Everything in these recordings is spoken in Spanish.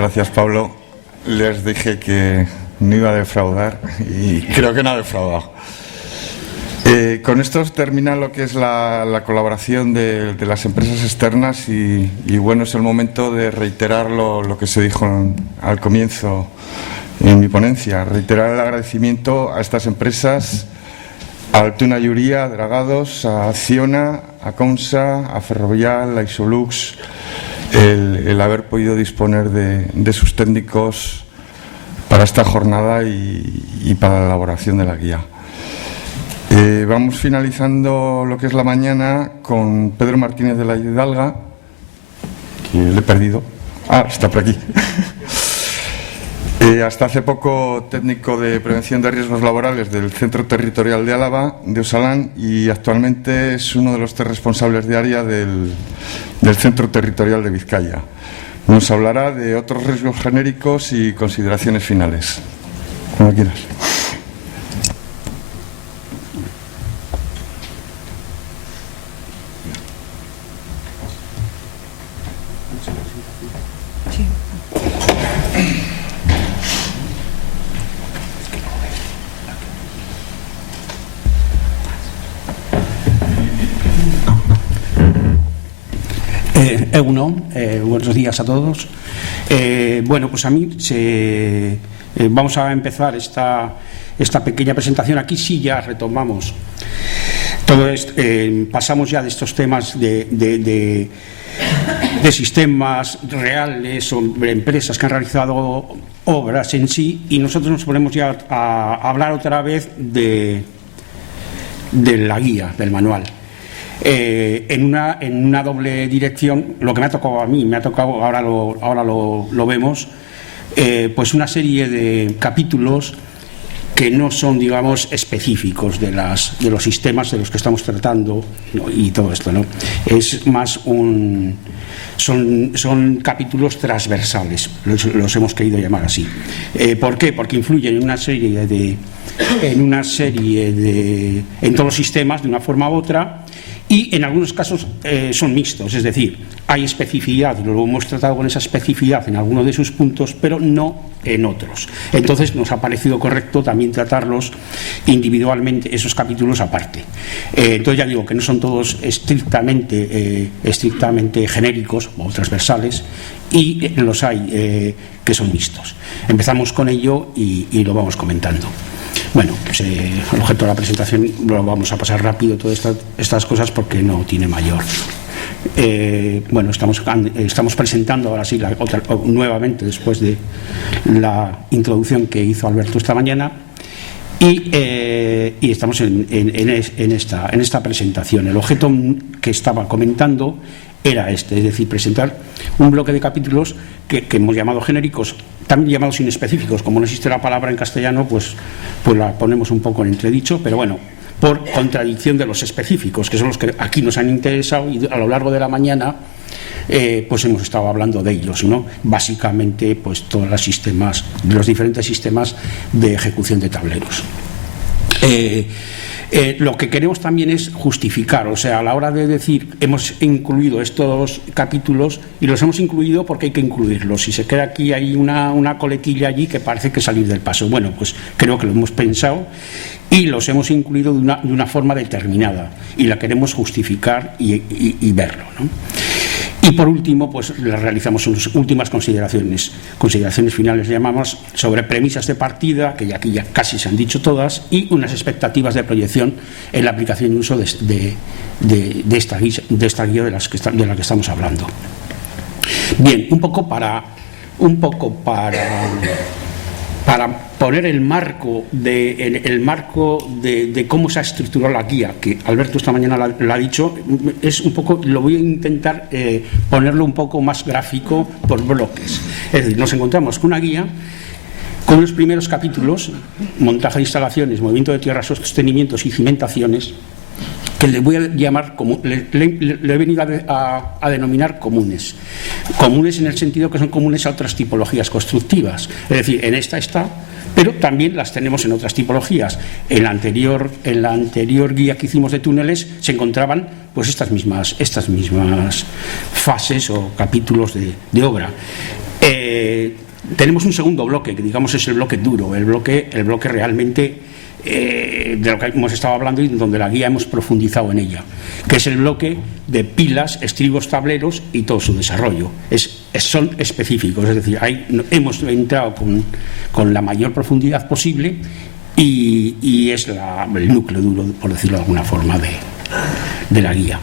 gracias, Pablo. Les dije que no iba a defraudar y creo que no ha defraudado. Con esto termina lo que es la colaboración de las empresas externas y bueno, es el momento de reiterar lo que se dijo al comienzo en mi ponencia, reiterar el agradecimiento a estas empresas, a Altuna y Uría, a Dragados, a Acciona, a Comsa, a Ferrovial, a Isolux, el haber podido disponer de sus técnicos para esta jornada y para la elaboración de la guía. Vamos finalizando lo que es la mañana con Pedro Martínez de la Hidalga, que le he perdido. Ah, está por aquí. Hasta hace poco técnico de prevención de riesgos laborales del Centro Territorial de Álava, de Osalán, y actualmente es uno de los 3 responsables de área del Centro Territorial de Vizcaya. Nos hablará de otros riesgos genéricos y consideraciones finales. Cuando quieras. Buenos días a todos. Bueno, pues a mí vamos a empezar esta pequeña presentación. Aquí sí ya retomamos todo esto, pasamos ya de estos temas de sistemas reales sobre empresas que han realizado obras en sí, y nosotros nos ponemos ya a hablar otra vez de la guía, del manual. En una doble dirección. Lo que me ha tocado a mí, ahora lo vemos, pues una serie de capítulos que no son, digamos, específicos de los sistemas de los que estamos tratando, ¿no? Y todo esto, ¿no? Es más son capítulos transversales, los hemos querido llamar así. ¿Por qué? Porque influyen en en todos los sistemas de una forma u otra. Y en algunos casos son mixtos, es decir, hay especificidad, lo hemos tratado con esa especificidad en algunos de sus puntos, pero no en otros. Entonces nos ha parecido correcto también tratarlos individualmente, esos capítulos aparte. Entonces ya digo que no son todos estrictamente genéricos o transversales, y los hay que son mixtos. Empezamos con ello y lo vamos comentando. Bueno, pues, el objeto de la presentación lo vamos a pasar rápido, todas estas cosas, porque no tiene mayor. Bueno, estamos presentando ahora sí nuevamente, después de la introducción que hizo Alberto esta mañana, y estamos en esta presentación. El objeto que estaba comentando era es decir, presentar un bloque de capítulos que hemos llamado genéricos, también llamados inespecíficos. Como no existe la palabra en castellano, pues la ponemos un poco en entredicho, pero bueno, por contradicción de los específicos, que son los que aquí nos han interesado, y a lo largo de la mañana pues hemos estado hablando de ellos, ¿no? Básicamente, pues todos los diferentes sistemas de ejecución de tableros. Lo que queremos también es justificar, o sea, a la hora de decir hemos incluido estos capítulos, y los hemos incluido porque hay que incluirlos. Si se queda aquí hay una coletilla allí que parece que salir del paso. Bueno, pues creo que lo hemos pensado y los hemos incluido de una forma determinada, y la queremos justificar y verlo, ¿no? Y por último, pues realizamos unas últimas consideraciones finales, llamamos, sobre premisas de partida, que aquí ya casi se han dicho todas, y unas expectativas de proyección en la aplicación y uso de esta guía de la que estamos hablando. Bien, un poco para poner el marco de cómo se ha estructurado la guía, que Alberto esta mañana lo ha dicho, es un poco, lo voy a intentar ponerlo un poco más gráfico por bloques. Es decir, nos encontramos con una guía con los primeros capítulos: montaje de instalaciones, movimiento de tierras, sostenimientos y cimentaciones, que le voy a llamar, le he venido a denominar comunes. Comunes en el sentido que son comunes a otras tipologías constructivas. Es decir, en esta está, pero también las tenemos en otras tipologías. En la anterior guía que hicimos de túneles se encontraban pues estas mismas fases o capítulos de obra. Tenemos un segundo bloque, que digamos es el bloque duro, el bloque realmente de lo que hemos estado hablando y donde la guía hemos profundizado en ella, que es el bloque de pilas, estribos, tableros y todo su desarrollo. Son específicos, es decir, hemos entrado con la mayor profundidad posible y es el núcleo duro, por decirlo de alguna forma, de la guía.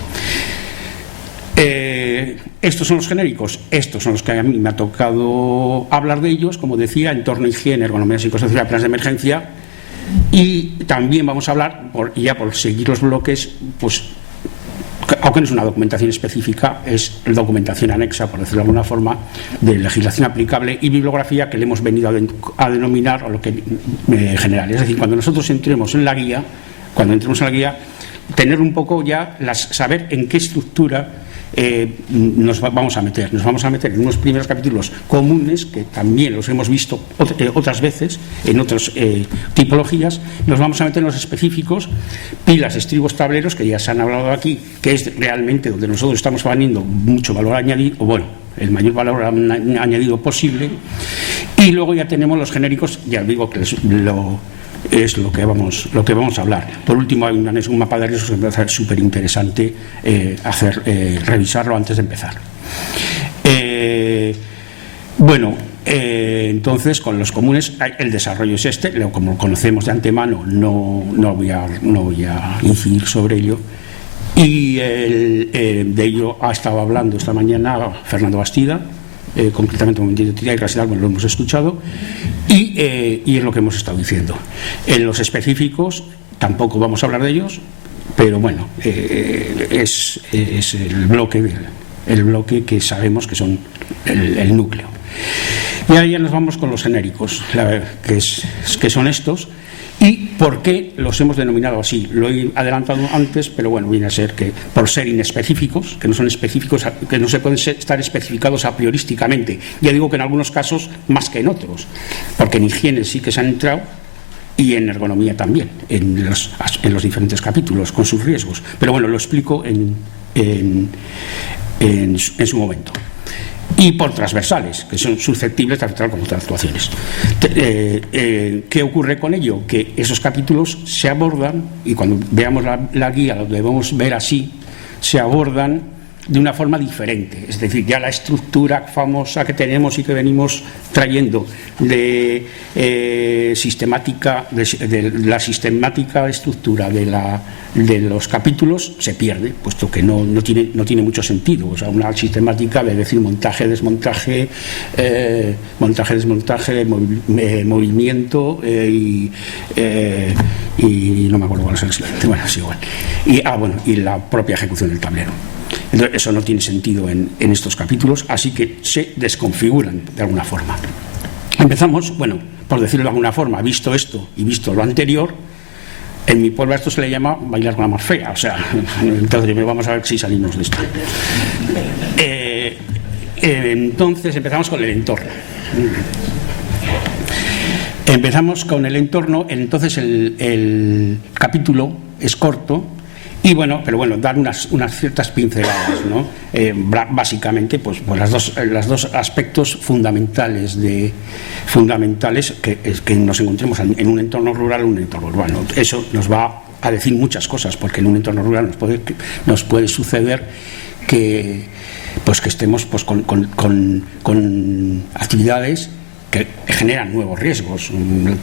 Estos son los genéricos, estos son los que a mí me ha tocado hablar de ellos, como decía, entorno, higiene, ergonomía psicosocial, planes de emergencia, y también vamos a hablar, ya por seguir los bloques, pues, aunque no es una documentación específica, es documentación anexa, por decirlo de alguna forma, de legislación aplicable y bibliografía que le hemos venido a denominar o lo que general. Es decir, cuando nosotros entremos en la guía, tener un poco ya, saber en qué estructura nos vamos a meter. Nos vamos a meter en unos primeros capítulos comunes, que también los hemos visto otras veces en otras tipologías. Nos vamos a meter en los específicos, pilas, estribos, tableros, que ya se han hablado aquí, que es realmente donde nosotros estamos poniendo mucho valor añadido, o bueno, el mayor valor añadido posible. Y luego ya tenemos los genéricos, ya digo que es lo que vamos a hablar. Por último, hay un mapa de riesgos que me parece súper interesante revisarlo antes de empezar. Entonces, con los comunes, el desarrollo es como lo conocemos de antemano, no voy a incidir sobre ello. Y de ello ha estado hablando esta mañana Fernando Bastida, concretamente un momentito de claridad, lo hemos escuchado, y es lo que hemos estado diciendo. En los específicos tampoco vamos a hablar de ellos, pero bueno, es el bloque que sabemos que son el núcleo. Y ahí ya nos vamos con los genéricos, que son estos. ¿Y por qué los hemos denominado así? Lo he adelantado antes, pero bueno, viene a ser que por ser inespecíficos, que no son específicos, que no se pueden estar especificados a priorísticamente. Ya digo que en algunos casos más que en otros, porque en higiene sí que se han entrado y en ergonomía también, en los diferentes capítulos, con sus riesgos. Pero bueno, lo explico en su momento. Y por transversales, que son susceptibles de afectar como otras actuaciones. ¿Qué ocurre con ello? Que esos capítulos se abordan, y cuando veamos la guía lo debemos ver así, se abordan de una forma diferente. Es decir, ya la estructura famosa que tenemos y que venimos trayendo de la sistemática estructura de los capítulos se pierde, puesto que no tiene mucho sentido. O sea, una sistemática de decir montaje, desmontaje, movimiento y no me acuerdo cuál es el siguiente. Bueno, es igual. Y la propia ejecución del tablero. Entonces, eso no tiene sentido en estos capítulos, así que se desconfiguran de alguna forma. Empezamos, bueno, por decirlo de alguna forma, visto esto y visto lo anterior, en mi pueblo a esto se le llama bailar con la más fea, o sea, entonces vamos a ver si salimos de esto. Entonces empezamos con el entorno. Empezamos con el entorno, entonces el capítulo es corto. Y bueno, pero bueno, dar unas ciertas pinceladas, ¿no? Básicamente, pues los dos aspectos fundamentales que nos encontremos en un entorno rural o un entorno urbano. Eso nos va a decir muchas cosas, porque en un entorno rural nos puede suceder que estemos pues con actividades que generan nuevos riesgos,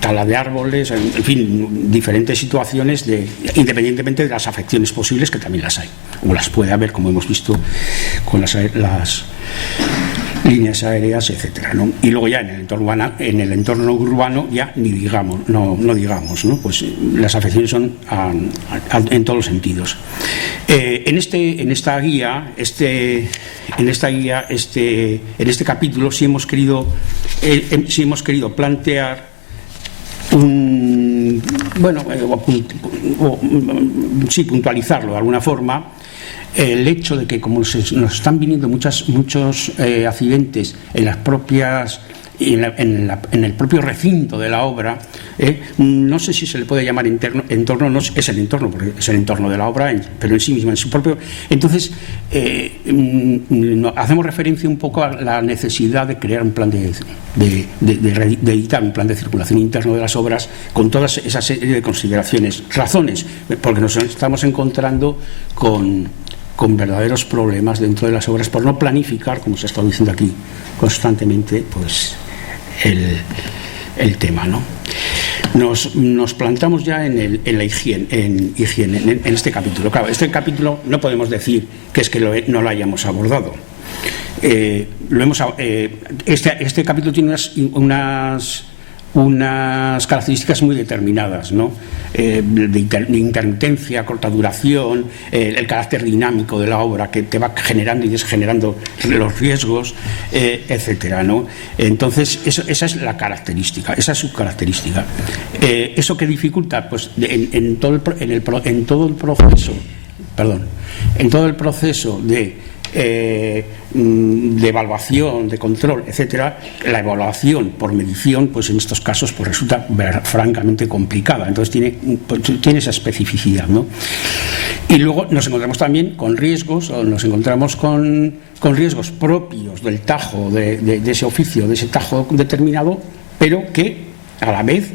tala de árboles, en fin, diferentes situaciones independientemente de las afecciones posibles, que también las hay, o las puede haber, como hemos visto con las líneas aéreas, etcétera, ¿no? Y luego ya en el entorno urbano ya no digamos, ¿no? Pues las afecciones son en todos los sentidos. En este capítulo sí hemos querido plantear puntualizarlo de alguna forma, el hecho de que como nos están viniendo muchos accidentes en las propias y en el propio recinto de la obra, no sé si se le puede llamar entorno, no es el entorno, porque es el entorno de la obra, pero en sí misma, en su propio. Entonces, hacemos referencia un poco a la necesidad de crear un plan de editar un plan de circulación interno de las obras con todas esas serie de consideraciones, razones, porque nos estamos encontrando con verdaderos problemas dentro de las obras por no planificar, como se ha estado diciendo aquí constantemente, pues el tema, ¿no? Nos plantamos ya en la higiene, en este capítulo. Claro, este capítulo no podemos decir que es que no lo hayamos abordado. Este capítulo tiene unas características muy determinadas, ¿no? De intermitencia, corta duración, el carácter dinámico de la obra que te va generando y desgenerando los riesgos, etcétera, ¿no? Entonces, esa es la característica, esa es su característica. ¿Eso qué dificulta? Pues en todo el proceso de evaluación, de control, etcétera, la evaluación por medición, pues en estos casos pues resulta francamente complicada. Entonces tiene esa especificidad, ¿no? Y luego nos encontramos también con riesgos, o nos encontramos con riesgos propios del tajo, de ese oficio, de ese tajo determinado, pero que a la vez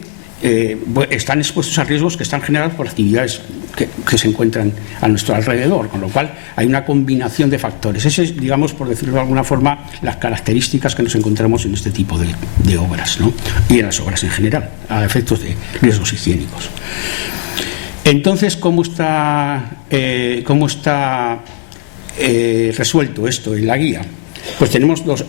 están expuestos a riesgos que están generados por actividades que se encuentran a nuestro alrededor, con lo cual hay una combinación de factores. Ese es, digamos, por decirlo de alguna forma, las características que nos encontramos en este tipo de obras, ¿no? Y en las obras en general, a efectos de riesgos higiénicos. Entonces, ¿cómo está resuelto esto en la guía? Pues tenemos, por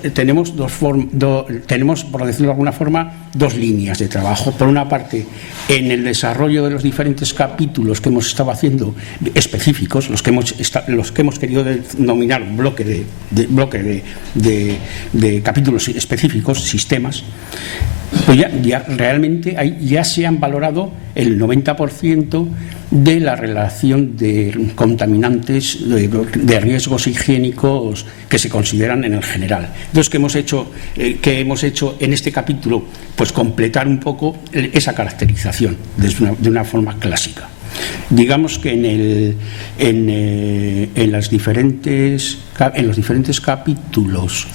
decirlo de alguna forma, dos líneas de trabajo. Por una parte, en el desarrollo de los diferentes capítulos que hemos estado haciendo específicos, los que hemos querido denominar bloque de capítulos específicos, sistemas, pues ya realmente ya se han valorado el 90% de la relación de contaminantes, de riesgos higiénicos que se consideran en el general. Entonces, ¿qué hemos hecho en este capítulo? Pues completar un poco esa caracterización de una forma clásica. Digamos que en los diferentes capítulos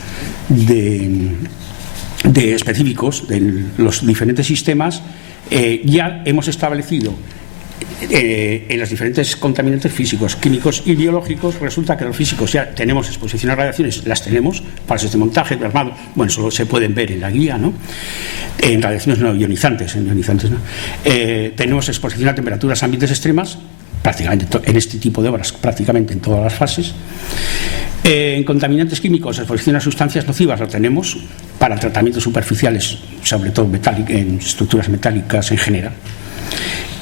de específicos de los diferentes sistemas, ya hemos establecido en los diferentes contaminantes físicos, químicos y biológicos. Resulta que los físicos ya tenemos exposición a radiaciones, las tenemos, fases de montaje, plasmado, bueno, solo se pueden ver en la guía, ¿no? En radiaciones no ionizantes, ¿no? Tenemos exposición a temperaturas ambientes extremas, prácticamente en este tipo de obras, prácticamente en todas las fases. En contaminantes químicos, exposición a sustancias nocivas lo tenemos para tratamientos superficiales, sobre todo en estructuras metálicas en general.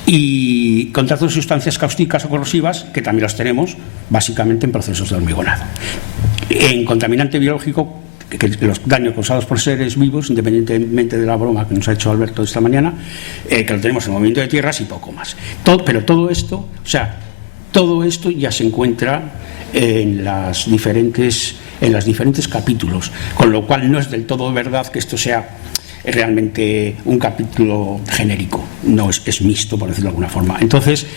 Y contacto de sustancias cáusticas o corrosivas, que también las tenemos básicamente en procesos de hormigonado. En contaminante biológico, que los daños causados por seres vivos, independientemente de la broma que nos ha hecho Alberto esta mañana, que lo tenemos en el movimiento de tierras y poco más. Pero todo esto ya se encuentra en los diferentes capítulos, con lo cual no es del todo verdad que esto sea realmente un capítulo genérico, no es mixto, por decirlo de alguna forma. Entonces,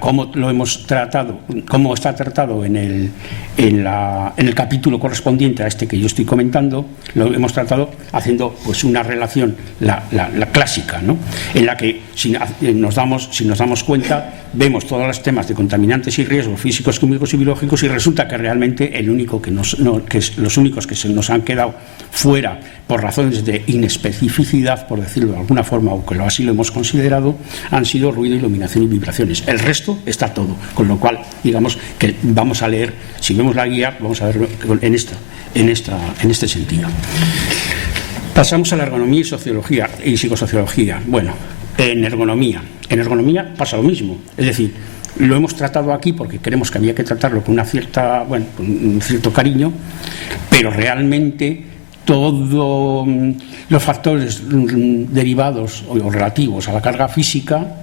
cómo lo hemos tratado, cómo está tratado en el capítulo correspondiente a este que yo estoy comentando, lo hemos tratado haciendo pues una relación, la clásica, ¿no? En la que si nos damos cuenta, vemos todos los temas de contaminantes y riesgos físicos, químicos y biológicos, y resulta que realmente los únicos que se nos han quedado fuera por razones de inespecificidad, por decirlo de alguna forma, o que así lo hemos considerado, han sido ruido, iluminación y vibraciones. El resto está todo, con lo cual, digamos que vamos a leer, si vemos la guía, vamos a verlo en este sentido. Pasamos a la ergonomía y sociología y psicosociología. Bueno, en ergonomía pasa lo mismo, es decir, lo hemos tratado aquí porque creemos que había que tratarlo con un cierto cariño, pero realmente todos los factores derivados o relativos a la carga física,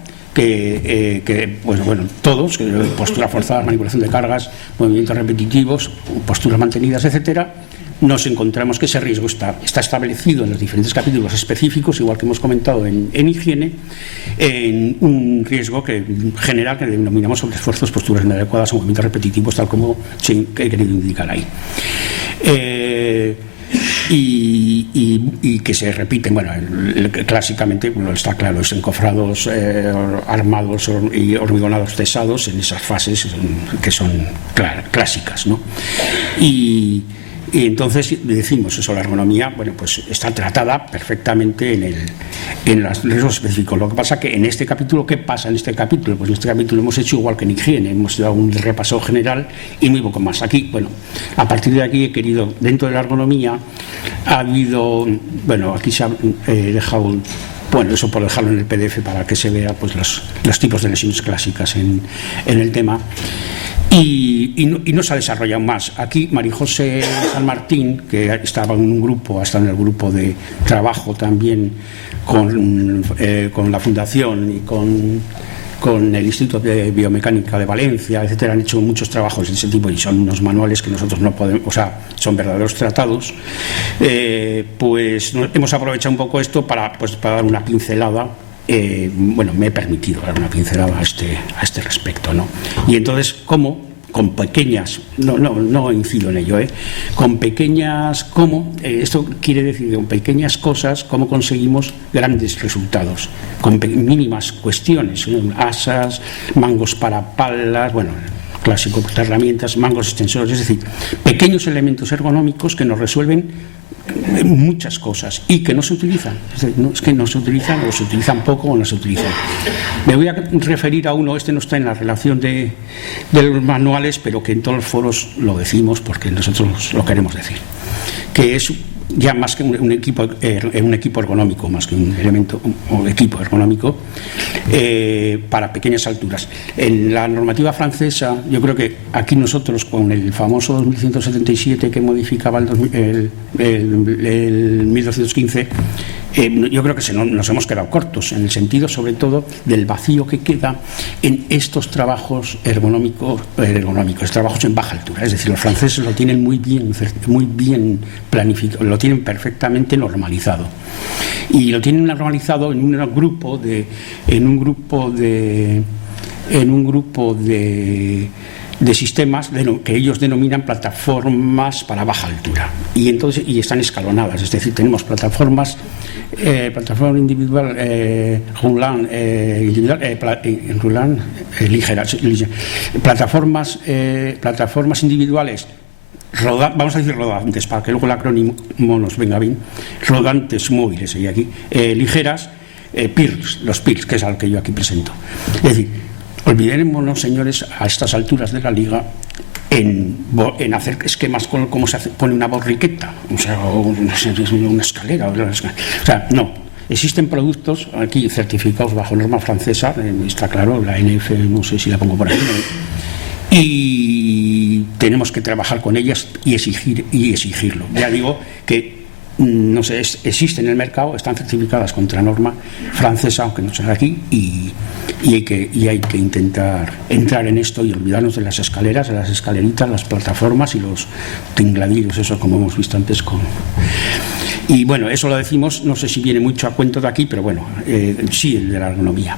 todos, postura forzada, manipulación de cargas, movimientos repetitivos, posturas mantenidas, etcétera, nos encontramos que ese riesgo está establecido en los diferentes capítulos específicos, igual que hemos comentado en higiene, en un riesgo general que denominamos sobreesfuerzos, posturas inadecuadas o movimientos repetitivos, tal como se he querido indicar ahí. Y que se repiten, bueno, clásicamente, bueno, está claro, es encofrados, armados y hormigonados cesados en esas fases que son clásicas, ¿no? Y entonces decimos eso, la ergonomía, bueno, pues está tratada perfectamente en los riesgos específicos. Lo que pasa que en este capítulo, ¿qué pasa en este capítulo? Pues en este capítulo hemos hecho igual que en higiene, hemos dado un repaso general y muy poco más. Aquí, bueno, a partir de aquí he querido, dentro de la ergonomía, ha habido, bueno, aquí se ha dejado, bueno, eso por dejarlo en el PDF para que se vea pues los tipos de lesiones clásicas en el tema. Y no se ha desarrollado más. Aquí María José San Martín, que estaba en un grupo, ha estado en el grupo de trabajo también con la Fundación y con el Instituto de Biomecánica de Valencia, etcétera, han hecho muchos trabajos de ese tipo y son unos manuales que nosotros no podemos, o sea, son verdaderos tratados. Pues hemos aprovechado un poco esto para dar una pincelada. Bueno, me he permitido dar una pincelada a este respecto, ¿no? Y entonces, ¿cómo? Con pequeñas, no incido en ello, con pequeñas, ¿cómo? Esto quiere decir que con pequeñas cosas, ¿cómo conseguimos grandes resultados? Con mínimas cuestiones, asas, mangos para palas, bueno, clásico de herramientas, mangos extensores, es decir, pequeños elementos ergonómicos que nos resuelven muchas cosas y que no se utilizan. Es que no se utilizan, o se utilizan poco o no se utilizan. Me voy a referir a uno, este no está en la relación de los manuales, pero que en todos los foros lo decimos porque nosotros lo queremos decir, que es ya más que un equipo ergonómico, más que un elemento o equipo ergonómico para pequeñas alturas. En la normativa francesa, yo creo que aquí nosotros con el famoso 2177 que modificaba el 1215, yo creo que nos hemos quedado cortos en el sentido sobre todo del vacío que queda en estos trabajos ergonómicos, trabajos en baja altura. Es decir, los franceses lo tienen muy bien planificado, lo tienen perfectamente normalizado y lo tienen normalizado en un grupo de sistemas que ellos denominan plataformas para baja altura y están escalonadas, es decir, tenemos plataforma individual, ligeras, plataformas individuales vamos a decir rodantes para que luego el acrónimo nos venga bien, rodantes móviles y aquí ligeras, los PIRS, que es al que yo aquí presento. Es decir, olvidémonos, señores, a estas alturas de la liga en hacer esquemas como se pone una borriqueta, o sea, una escalera, o sea, no. Existen productos aquí certificados bajo norma francesa, está claro, la NF, no sé si la pongo por ahí, y tenemos que trabajar con ellas y exigirlo. Ya digo que no sé, existen en el mercado, están certificadas contra norma francesa, aunque no sea de aquí, y hay que intentar entrar en esto y olvidarnos de las escaleras, de las escaleritas, las plataformas y los tingladillos, eso como hemos visto antes y bueno, eso lo decimos, no sé si viene mucho a cuento de aquí, pero bueno, sí, el de la ergonomía.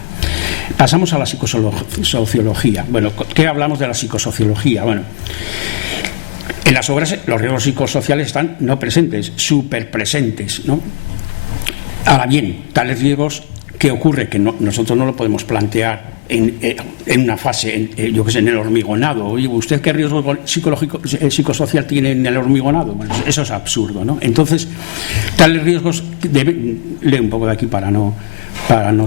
Pasamos a la psicosociología. Bueno, ¿qué hablamos de la psicosociología? Bueno, en las obras los riesgos psicosociales están no presentes, súper presentes, ¿no? Ahora bien, tales riesgos, ¿qué ocurre? Que nosotros no lo podemos plantear en una fase, yo que sé, en el hormigonado. Oye, ¿usted qué riesgo psicosocial tiene en el hormigonado? Bueno, eso es absurdo, ¿no? Entonces, tales riesgos, leo un poco de aquí para no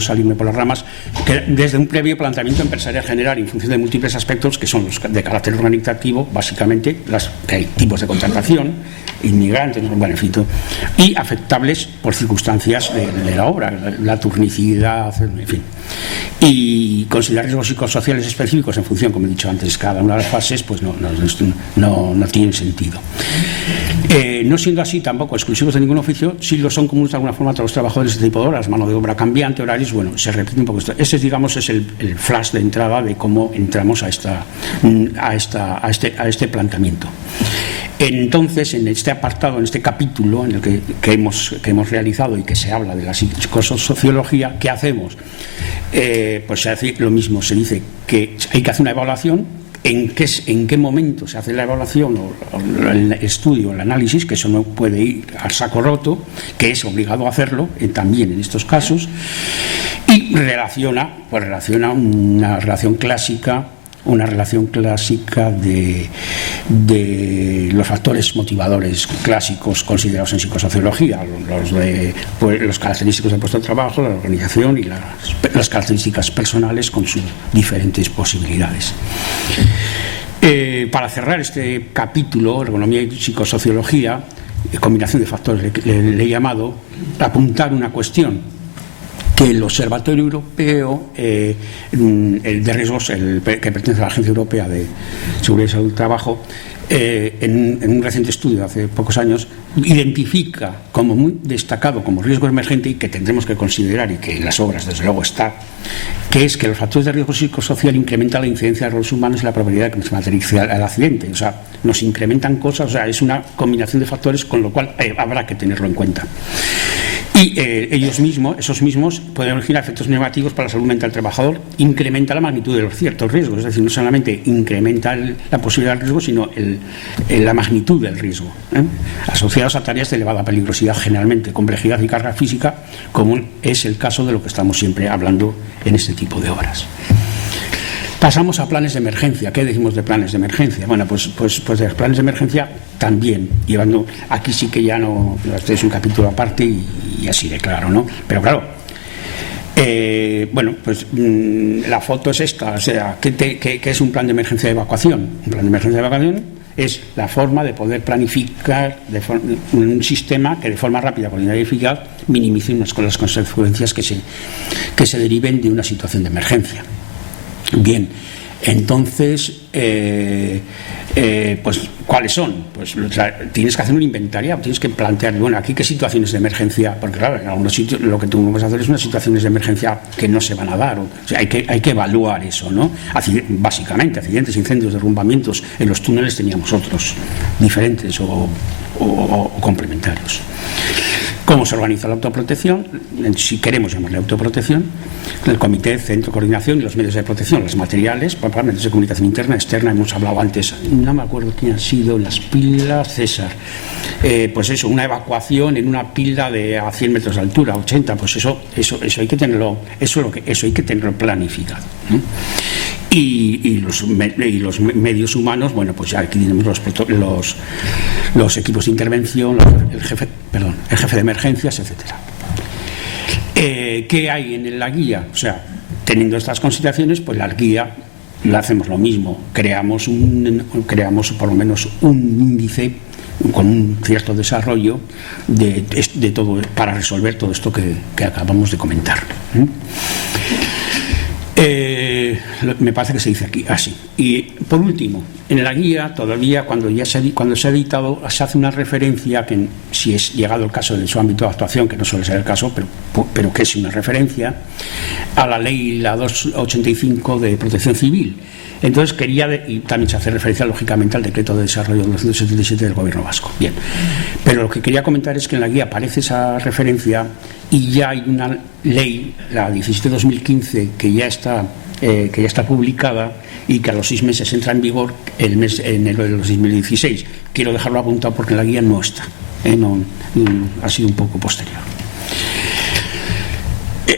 salirme por las ramas, que desde un previo planteamiento empresarial general en función de múltiples aspectos que son los de carácter organizativo, básicamente, que hay tipos de contratación, inmigrantes, bueno, en fin, y afectables por circunstancias de la obra, la turnicidad, en fin. Y considerar riesgos psicosociales específicos en función, como he dicho antes, cada una de las fases, pues no tiene sentido. No siendo así tampoco exclusivos de ningún oficio, sí lo son comunes de alguna forma a todos los trabajadores de este tipo de horas, mano de obra cambiante, horarios, bueno, se repite un poco esto. Ese, digamos, es el flash de entrada de cómo entramos a este planteamiento. Entonces, en este apartado, en este capítulo en el que hemos realizado y que se habla de la psicosociología, ¿qué hacemos? Pues se hace lo mismo, se dice que hay que hacer una evaluación. ¿En qué momento se hace la evaluación o el estudio, el análisis? Que eso no puede ir al saco roto, que es obligado a hacerlo también en estos casos, y relaciona una relación clásica de los factores motivadores clásicos considerados en psicosociología, los característicos del puesto de trabajo, la organización y las características personales con sus diferentes posibilidades. Para cerrar este capítulo, ergonomía y psicosociología, combinación de factores, le he llamado apuntar una cuestión, que el Observatorio Europeo de Riesgos, que pertenece a la Agencia Europea de Seguridad y Salud del Trabajo, en un reciente estudio hace pocos años, identifica como muy destacado como riesgo emergente, y que tendremos que considerar, y que en las obras desde luego está, que es que los factores de riesgo psicosocial incrementan la incidencia de los humanos y la probabilidad de que se materialice el accidente. O sea, nos incrementan cosas, o sea, es una combinación de factores, con lo cual habrá que tenerlo en cuenta. Y esos mismos pueden originar efectos negativos para la salud mental del trabajador. Incrementa la magnitud de los ciertos riesgos, es decir, no solamente incrementa la posibilidad de riesgo, sino la magnitud del riesgo, asociados a tareas de elevada peligrosidad, generalmente complejidad y carga física, como es el caso de lo que estamos siempre hablando en este tipo de obras. Pasamos a planes de emergencia. ¿Qué decimos de planes de emergencia? Bueno, pues de los planes de emergencia también, llevando, aquí sí que ya no, este es un capítulo aparte y así de claro, ¿no? Pero claro, bueno, pues la foto es esta, o sea, ¿qué es un plan de emergencia de evacuación? Un plan de emergencia de evacuación es la forma de poder planificar un sistema que de forma rápida, coordinada y eficaz minimice las consecuencias que se deriven de una situación de emergencia. Bien, entonces, pues, ¿cuáles son? Pues tienes que hacer un inventario, tienes que plantear, bueno, aquí qué situaciones de emergencia, porque claro, en algunos sitios lo que tú vas a hacer es unas situaciones de emergencia que no se van a dar, o sea, hay que evaluar eso, ¿no? Básicamente, accidentes, incendios, derrumbamientos, en los túneles teníamos otros diferentes o complementarios. ¿Cómo se organiza la autoprotección? Si queremos llamarle autoprotección, el comité, centro de coordinación y los medios de protección, los materiales, medios de comunicación interna, externa, hemos hablado antes, no me acuerdo quién ha sido, las pilas, César. Pues eso, una evacuación en una pila a 100 metros de altura, 80, pues eso hay que tenerlo, eso hay que tenerlo planificado, ¿no? Y los medios humanos, bueno, pues ya aquí tenemos los equipos de intervención, el jefe de emergencias, etcétera. ¿Qué hay en la guía? O sea, teniendo estas consideraciones, pues la guía la hacemos lo mismo, creamos por lo menos un índice con un cierto desarrollo de todo, para resolver todo esto que acabamos de comentar. Me parece que se dice aquí así. Y por último, en la guía todavía cuando se ha editado se hace una referencia que, si es llegado el caso de su ámbito de actuación, que no suele ser el caso, pero que es una referencia a la ley, la 285 de Protección Civil. Entonces y también se hace referencia lógicamente al decreto de desarrollo de 277 del Gobierno vasco. Bien, pero lo que quería comentar es que en la guía aparece esa referencia y ya hay una ley, la 17/2015, que ya está publicada y que a los 6 meses entra en vigor el mes de enero de 2016. Quiero dejarlo apuntado porque en la guía no está, ha sido un poco posterior.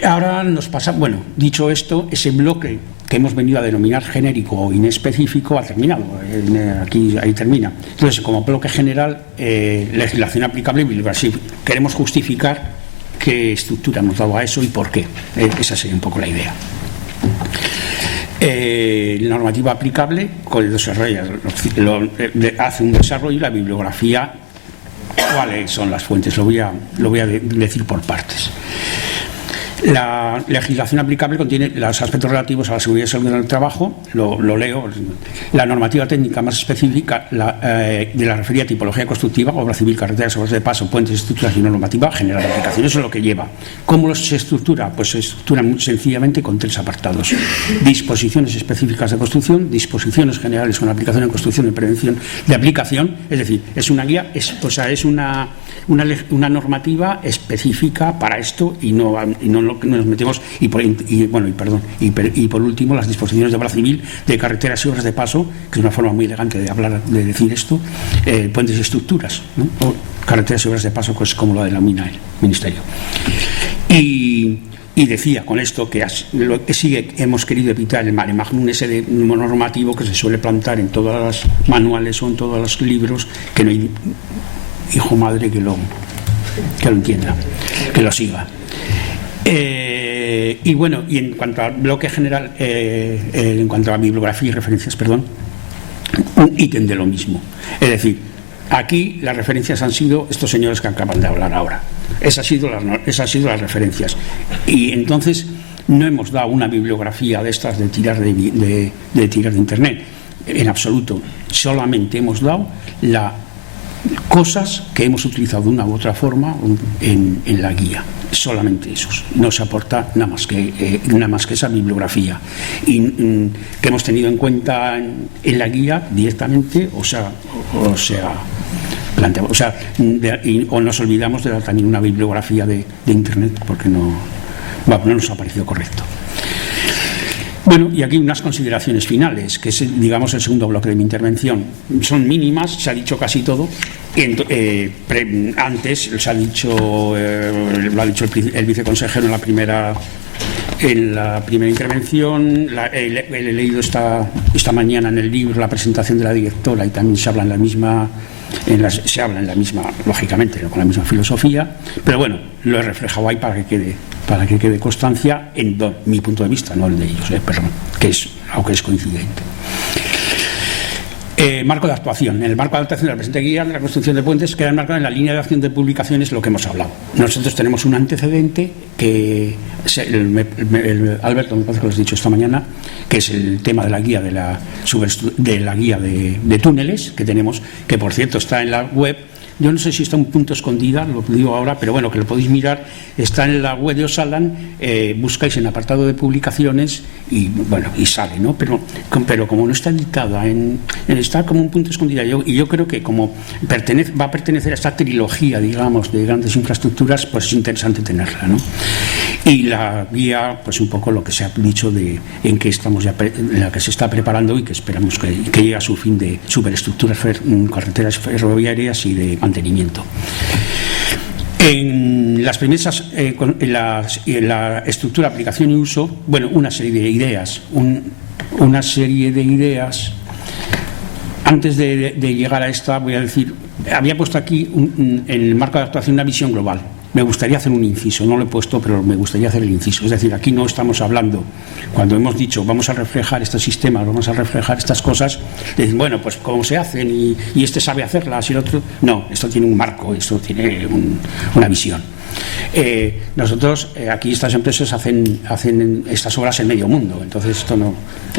Ahora nos pasa, bueno, dicho esto, ese bloque que hemos venido a denominar genérico o inespecífico ha terminado, ahí termina. Entonces, como bloque general, legislación aplicable y bibliografía, queremos justificar qué estructura hemos dado a eso y por qué. Esa sería un poco la idea. Normativa aplicable, hace un desarrollo y la bibliografía, ¿cuáles son las fuentes? Lo voy a decir por partes. La legislación aplicable contiene los aspectos relativos a la seguridad y salud en el trabajo, lo leo, la normativa técnica más específica de la referida tipología constructiva, obra civil, carreteras, obras de paso, puentes, estructuras y normativa general de aplicación. Eso es lo que lleva. ¿Cómo se estructura? Pues se estructura muy sencillamente con 3 apartados. Disposiciones específicas de construcción, disposiciones generales con aplicación en construcción y prevención de aplicación, es decir, es una guía, es una normativa específica para esto y no nos metemos y por último las disposiciones de obra civil de carreteras y obras de paso, que es una forma muy elegante de hablar, de decir esto, puentes y estructuras, ¿no? O carreteras y obras de paso, pues como lo denomina el Ministerio. Y decía con esto que hemos querido evitar el mare magnum ese de normativo que se suele plantar en todos los manuales o en todos los libros, que no hay hijo madre que lo entienda, que lo siga. Y bueno, y en cuanto al bloque general, en cuanto a bibliografía y referencias, un ítem de lo mismo. Es decir, aquí las referencias han sido estos señores que acaban de hablar ahora. Esas han sido las referencias. Y entonces no hemos dado una bibliografía de estas de tirar de internet, en absoluto. Solamente hemos dado cosas que hemos utilizado de una u otra forma en la guía, solamente esos. No se aporta nada más que esa bibliografía y que hemos tenido en cuenta en la guía directamente, o nos olvidamos de dar también una bibliografía de internet porque no nos ha parecido correcto. Bueno, y aquí unas consideraciones finales, que es, digamos, el segundo bloque de mi intervención. Son mínimas, se ha dicho casi todo. Antes se ha dicho, lo ha dicho el viceconsejero en la primera intervención. He leído esta mañana en el libro la presentación de la directora y también se habla en la misma, lógicamente, con la misma filosofía, pero bueno, lo he reflejado ahí para que quede constancia en mi punto de vista, no el de ellos, que es algo que es coincidente. Marco de actuación. En el marco de actuación de la presente guía de la construcción de puentes queda enmarcado en la línea de acción de publicaciones lo que hemos hablado. Nosotros tenemos un antecedente que Alberto, me parece que lo has dicho esta mañana, que es el tema de la guía de la guía de túneles que tenemos, que por cierto está en la web. Yo no sé si está un punto escondida, lo digo ahora, pero bueno, que lo podéis mirar. Está en la web de Osalan, buscáis en el apartado de publicaciones y bueno, y sale, ¿no? Pero como no está editada, está como un punto escondida. Y yo creo que como va a pertenecer a esta trilogía, digamos, de grandes infraestructuras, pues es interesante tenerla, ¿no? Y la guía, pues un poco lo que se ha dicho en que estamos ya en la que se está preparando y que esperamos que llegue a su fin de superestructuras, carreteras ferroviarias y de mantenimiento. En las premisas, en la estructura, aplicación y uso, bueno, una serie de ideas. Antes de llegar a esta, voy a decir, había puesto aquí en el marco de actuación una visión global. Me gustaría hacer un inciso, no lo he puesto, pero me gustaría hacer el inciso. Es decir, aquí no estamos hablando, cuando hemos dicho vamos a reflejar estos sistemas, vamos a reflejar estas cosas, dicen, bueno, pues cómo se hacen y este sabe hacerlas y el otro. No, esto tiene un marco, esto tiene una visión. Nosotros, aquí estas empresas hacen estas obras en medio mundo, entonces esto no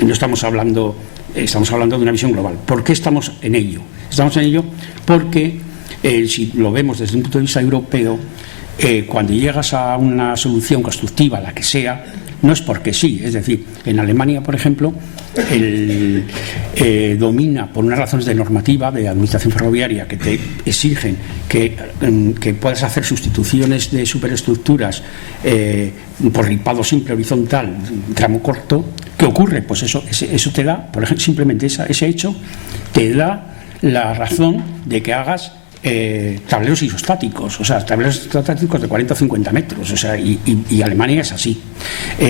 estamos hablando, estamos hablando de una visión global. ¿Por qué estamos en ello? Estamos en ello porque, si lo vemos desde un punto de vista europeo, cuando llegas a una solución constructiva, la que sea, no es porque sí. Es decir, en Alemania, por ejemplo, domina por unas razones de normativa, de administración ferroviaria, que te exigen que puedas hacer sustituciones de superestructuras por ripado simple horizontal, tramo corto. ¿Qué ocurre? Pues eso te da, por ejemplo, simplemente ese hecho te da la razón de que hagas tableros isostáticos, o sea, tableros isostáticos de 40 o 50 metros, o sea, y Alemania es así.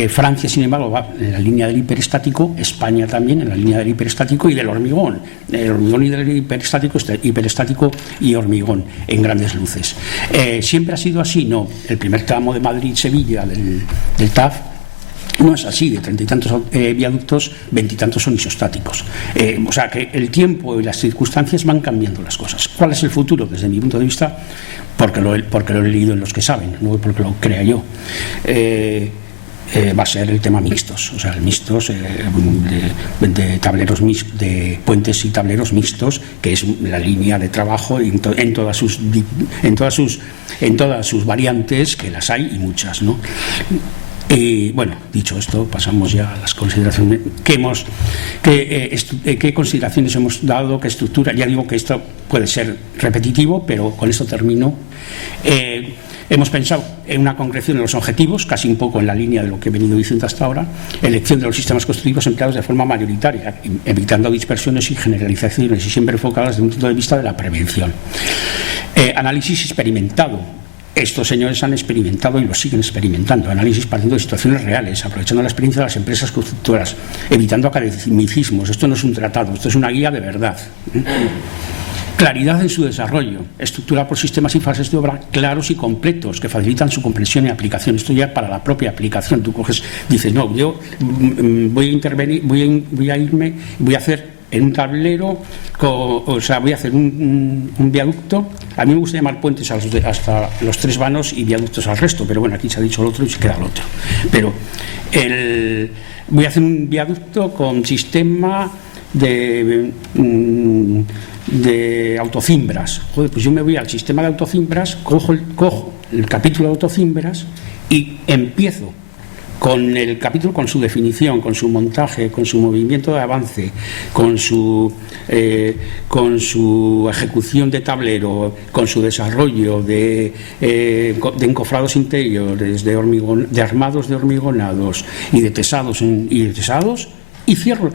Francia, sin embargo, va en la línea del hiperestático, España también en la línea del hiperestático y del hormigón. El hormigón y del hiperestático y hormigón en grandes luces. ¿Siempre ha sido así? No. El primer tramo de Madrid-Sevilla del TAF No es así, de 30 y tantos viaductos, 20 y tantos son isostáticos. O sea que el tiempo y las circunstancias van cambiando las cosas. ¿Cuál es el futuro? Desde mi punto de vista, porque lo he leído en los que saben, no porque lo crea yo. Va a ser el tema mixtos, o sea, el mixtos de tableros de puentes y tableros mixtos, que es la línea de trabajo en todas sus variantes, que las hay y muchas, ¿no? Y bueno, dicho esto, pasamos ya a las consideraciones. ¿Qué consideraciones hemos dado? ¿Qué estructura? Ya digo que esto puede ser repetitivo, pero con esto termino. Hemos pensado en una concreción de los objetivos, casi un poco en la línea de lo que he venido diciendo hasta ahora, elección de los sistemas constructivos empleados de forma mayoritaria, evitando dispersiones y generalizaciones y siempre enfocadas desde un punto de vista de la prevención. Análisis experimentado. Estos señores han experimentado y lo siguen experimentando. Análisis partiendo de situaciones reales, aprovechando la experiencia de las empresas constructoras, evitando academicismos. Esto no es un tratado, esto es una guía de verdad. Claridad en su desarrollo, estructura por sistemas y fases de obra claros y completos que facilitan su comprensión y aplicación. Esto ya para la propia aplicación. Tú coges, dices, no, yo voy a intervenir, voy a hacer en un tablero, o sea, voy a hacer un viaducto. A mí me gusta llamar puentes hasta los 3 vanos y viaductos al resto, pero bueno, aquí se ha dicho el otro y se queda el otro. Pero voy a hacer un viaducto con sistema de autocimbras. Joder, pues yo me voy al sistema de autocimbras, cojo el capítulo de autocimbras y empiezo con el capítulo, con su definición, con su montaje, con su movimiento de avance, con su ejecución de tablero, con su desarrollo de encofrados interiores, de armados de hormigonados y de tesados y cierro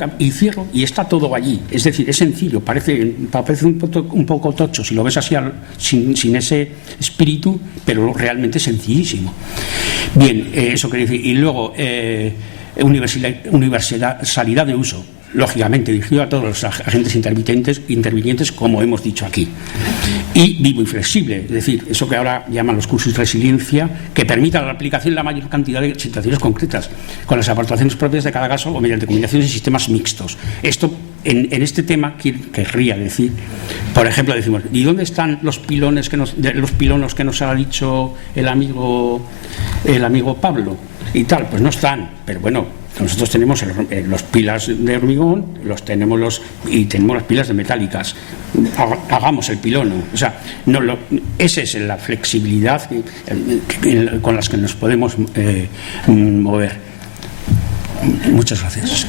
y está todo allí. Es decir, es sencillo, parece un poco tocho si lo ves así sin ese espíritu, pero realmente es sencillísimo. Bien, eso quería decir. Y luego universalidad de uso, lógicamente dirigido a todos los agentes intervinientes, como hemos dicho aquí. Y vivo y flexible, es decir, eso que ahora llaman los cursos de resiliencia, que permita la aplicación de la mayor cantidad de situaciones concretas, con las aportaciones propias de cada caso o mediante combinaciones y sistemas mixtos. Esto, en este tema, querría decir, por ejemplo, decimos, ¿y dónde están los pilonos que nos ha dicho el amigo Pablo? Y tal, pues no están, pero bueno, nosotros tenemos los pilas de hormigón, tenemos las pilas de metálicas. Hagamos el pilono. O sea, esa es la flexibilidad con las que nos podemos mover. Muchas gracias.